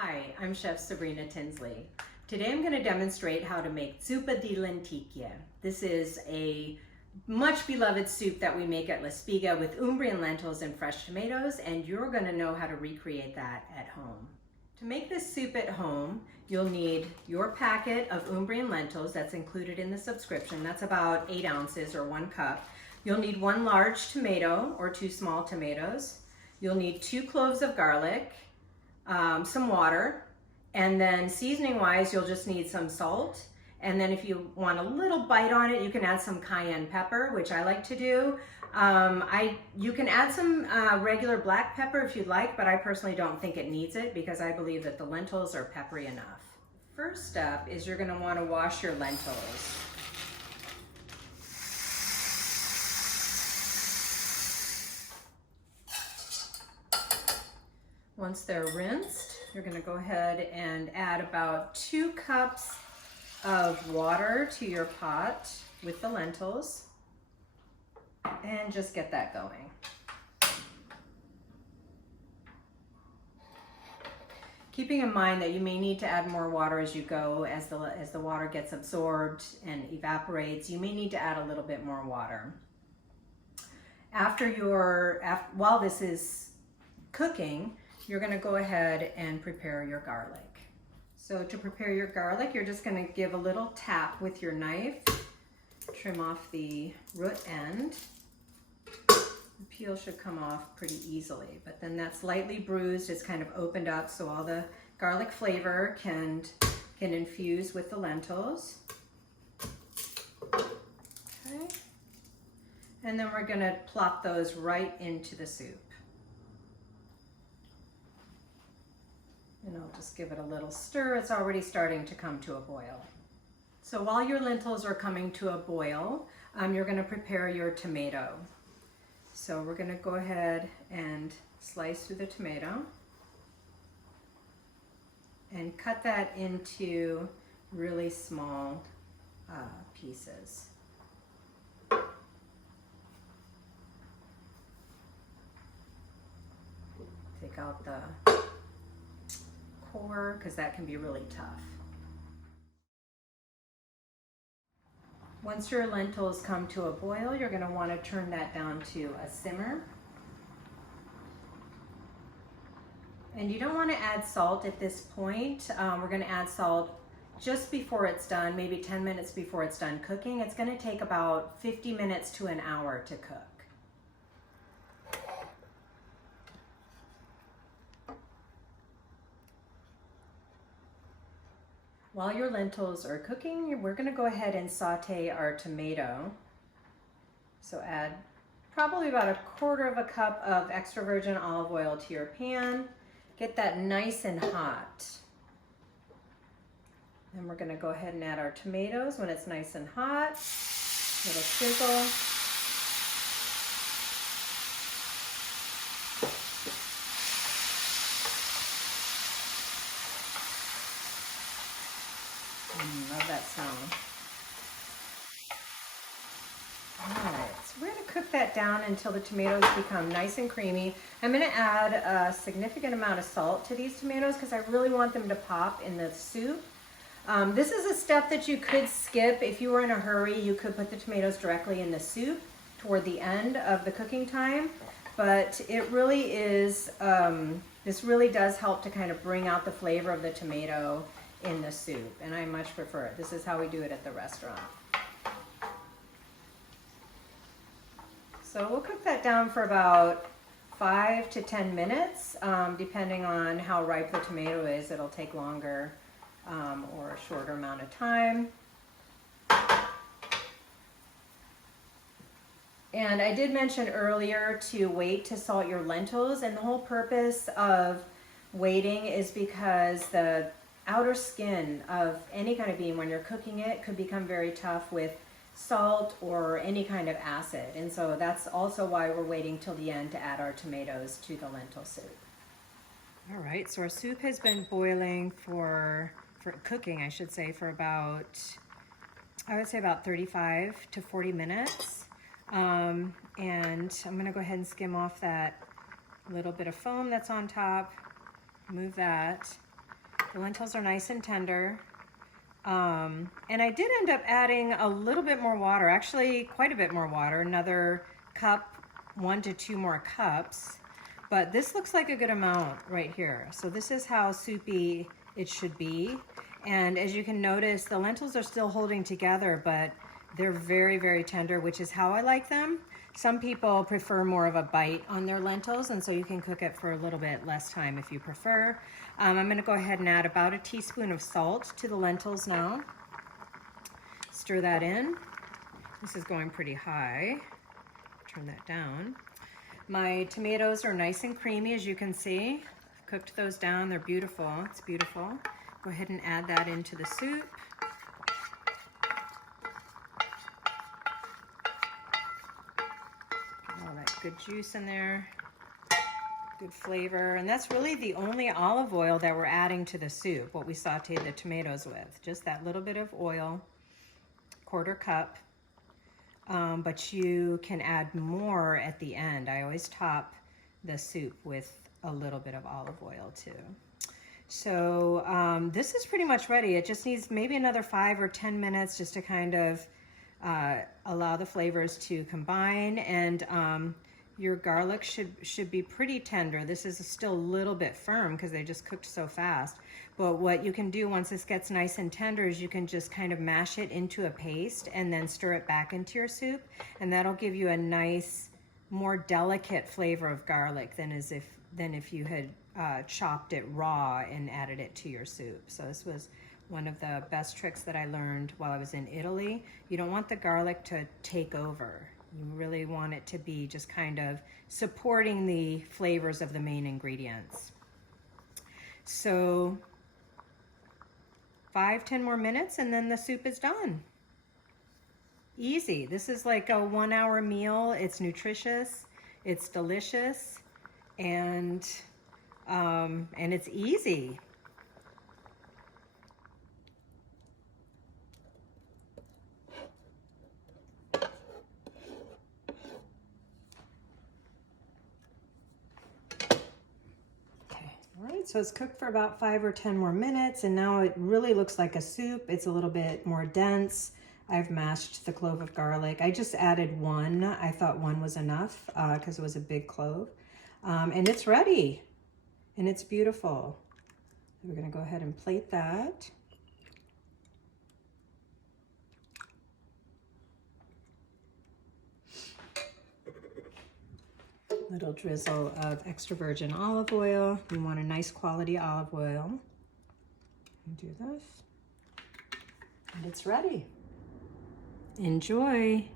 Hi, I'm Chef Sabrina Tinsley. Today I'm going to demonstrate how to make Zuppa di Lenticchie. This is a much beloved soup that we make at La Spiga with Umbrian lentils and fresh tomatoes, and you're going to know how to recreate that at home. To make this soup at home, you'll need your packet of Umbrian lentils that's included in the subscription. That's about 8 ounces or 1 cup. You'll need 1 large tomato or 2 small tomatoes. You'll need 2 cloves of garlic, some water, and then seasoning wise you'll just need some salt, and then if you want a little bite on it you can add some cayenne pepper, which I like to do. You can add some regular black pepper if you'd like, but I personally don't think it needs it because I believe that the lentils are peppery enough. First up is you're going to want to wash your lentils. Once they're rinsed, you're going to go ahead and add about 2 cups of water to your pot with the lentils and just get that going. Keeping in mind that you may need to add more water as you go, as the water gets absorbed and evaporates, you may need to add a little bit more water. While this is cooking, you're going to go ahead and prepare your garlic. So to prepare your garlic, you're just going to give a little tap with your knife, trim off the root end. The peel should come off pretty easily, but then that's lightly bruised. It's kind of opened up so all the garlic flavor can infuse with the lentils. Okay. And then we're going to plop those right into the soup. And I'll just give it a little stir. It's already starting to come to a boil. So while your lentils are coming to a boil, you're going to prepare your tomato. So we're going to go ahead and slice through the tomato and cut that into really small pieces. Take out the core because that can be really tough. Once your lentils come to a boil, you're going to want to turn that down to a simmer. And you don't want to add salt at this point. We're going to add salt just before it's done, maybe 10 minutes before it's done cooking. It's going to take about 50 minutes to an hour to cook. While your lentils are cooking, we're going to go ahead and saute our tomato. So add probably about 1/4 cup of extra virgin olive oil to your pan. Get that nice and hot. Then we're going to go ahead and add our tomatoes when it's nice and hot. Little sizzle. Love that smell. Alright, so we're going to cook that down until the tomatoes become nice and creamy. I'm going to add a significant amount of salt to these tomatoes because I really want them to pop in the soup. This is a step that you could skip. If you were in a hurry, you could put the tomatoes directly in the soup toward the end of the cooking time. But it really is, this really does help to kind of bring out the flavor of the tomato in the soup, and I much prefer it. This is how we do it at the restaurant. So we'll cook that down for about 5 to 10 minutes, depending on how ripe the tomato is. It'll take longer or a shorter amount of time. And I did mention earlier to wait to salt your lentils, and the whole purpose of waiting is because the outer skin of any kind of bean when you're cooking it could become very tough with salt or any kind of acid, and so that's also why we're waiting till the end to add our tomatoes to the lentil soup. All right, so our soup has been boiling for cooking, I should say, for about, I would say about 35 to 40 minutes. And I'm gonna go ahead and skim off that little bit of foam that's on top, move that. The lentils are nice and tender. And I did end up adding a little bit more water, actually quite a bit more water, another cup, 1 to 2 more cups. But this looks like a good amount right here. So this is how soupy it should be. And as you can notice, the lentils are still holding together, but they're very, very tender, which is how I like them. Some people prefer more of a bite on their lentils, and so you can cook it for a little bit less time if you prefer. I'm gonna go ahead and add about a teaspoon of salt to the lentils now. Stir that in. This is going pretty high. Turn that down. My tomatoes are nice and creamy, as you can see. Cooked those down, they're beautiful, it's beautiful. Go ahead and add that into the soup. Get all that good juice in there, good flavor. And that's really the only olive oil that we're adding to the soup, what we sauteed the tomatoes with. Just that little bit of oil, 1/4 cup. But you can add more at the end. I always top the soup with a little bit of olive oil too. So this is pretty much ready. It just needs maybe another 5 or 10 minutes just to kind of allow the flavors to combine. And your garlic should be pretty tender. This is still a little bit firm because they just cooked so fast. But what you can do once this gets nice and tender is you can just kind of mash it into a paste and then stir it back into your soup. And that'll give you a nice, more delicate flavor of garlic than if you had chopped it raw and added it to your soup. So this was one of the best tricks that I learned while I was in Italy. You don't want the garlic to take over. You really want it to be just kind of supporting the flavors of the main ingredients. So 5-10 more minutes and then the soup is done. Easy. This is like a 1-hour meal. It's nutritious, it's delicious, and it's easy. So it's cooked for about 5 or 10 more minutes, and now it really looks like a soup. It's a little bit more dense. I've mashed the clove of garlic. I just added 1. I thought 1 was enough because it was a big clove. And it's ready, and it's beautiful. So we're gonna go ahead and plate that. Little drizzle of extra virgin olive oil. You want a nice quality olive oil. And do this. And it's ready. Enjoy.